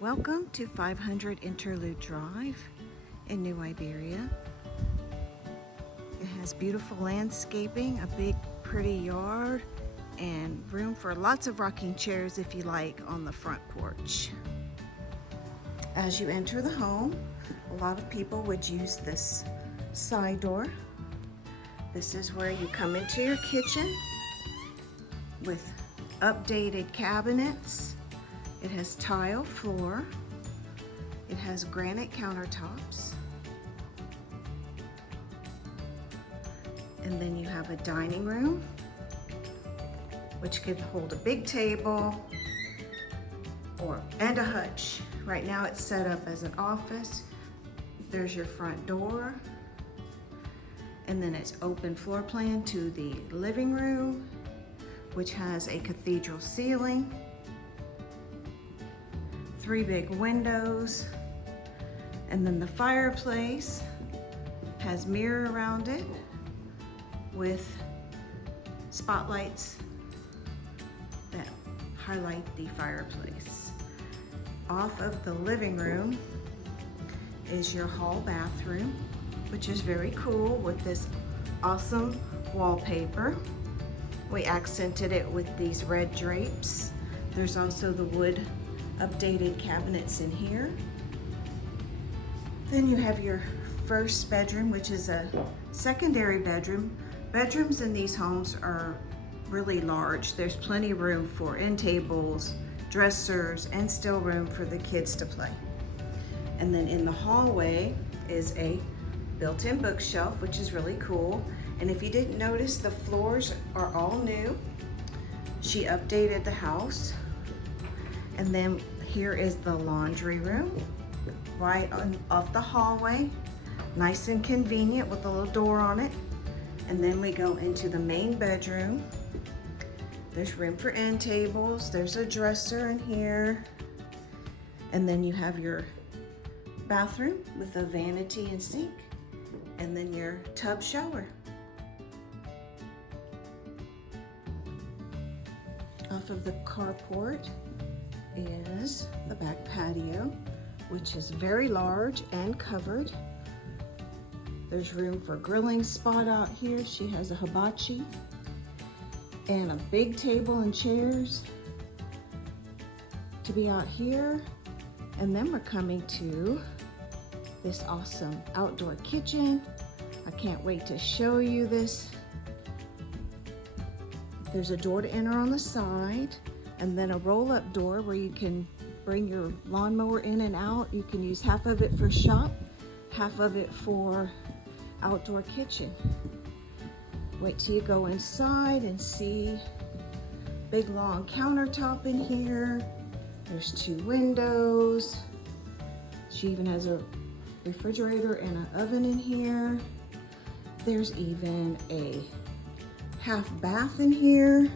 Welcome to 500 Interlude Drive in New Iberia. It has beautiful landscaping, a big pretty yard, and room for lots of rocking chairs if you like on the front porch. As you enter the home, a lot of people would use this side door. This is where you come into your kitchen with updated cabinets. It has tile floor. It has granite countertops. And then you have a dining room, which could hold a big table and a hutch. Right now it's set up as an office. There's your front door. And then it's open floor plan to the living room, which has a cathedral ceiling. 3 big windows, and then the fireplace has mirror around it with spotlights that highlight the fireplace. Off of the living room is your hall bathroom, which is very cool with this awesome wallpaper. We accented it with these red drapes. There's also the wood updated cabinets in here. Then you have your first bedroom, which is a secondary bedroom. Bedrooms in these homes are really large. There's plenty of room for end tables, dressers, and still room for the kids to play. And then in the hallway is a built-in bookshelf, which is really cool. And if you didn't notice, the floors are all new. She updated the house. And then here is the laundry room, right off the hallway. Nice and convenient with a little door on it. And then we go into the main bedroom. There's room for end tables. There's a dresser in here. And then you have your bathroom with a vanity and sink. And then your tub shower. Off of the carport is the back patio, which is very large and covered. There's room for a grilling spot out here. She has a hibachi and a big table and chairs to be out here. And then we're coming to this awesome outdoor kitchen. I can't wait to show you this. There's a door to enter on the side, and then a roll-up door where you can bring your lawnmower in and out. You can use half of it for shop, half of it for outdoor kitchen. Wait till you go inside and see big long countertop in here. There's 2 windows. She even has a refrigerator and an oven in here. There's even a half bath in here.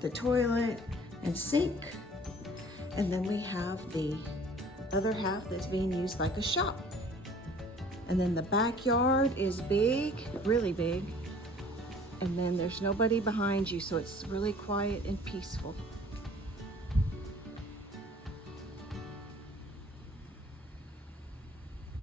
The toilet and sink. And then we have the other half that's being used like a shop. And then the backyard is big, really big. And then there's nobody behind you, so it's really quiet and peaceful.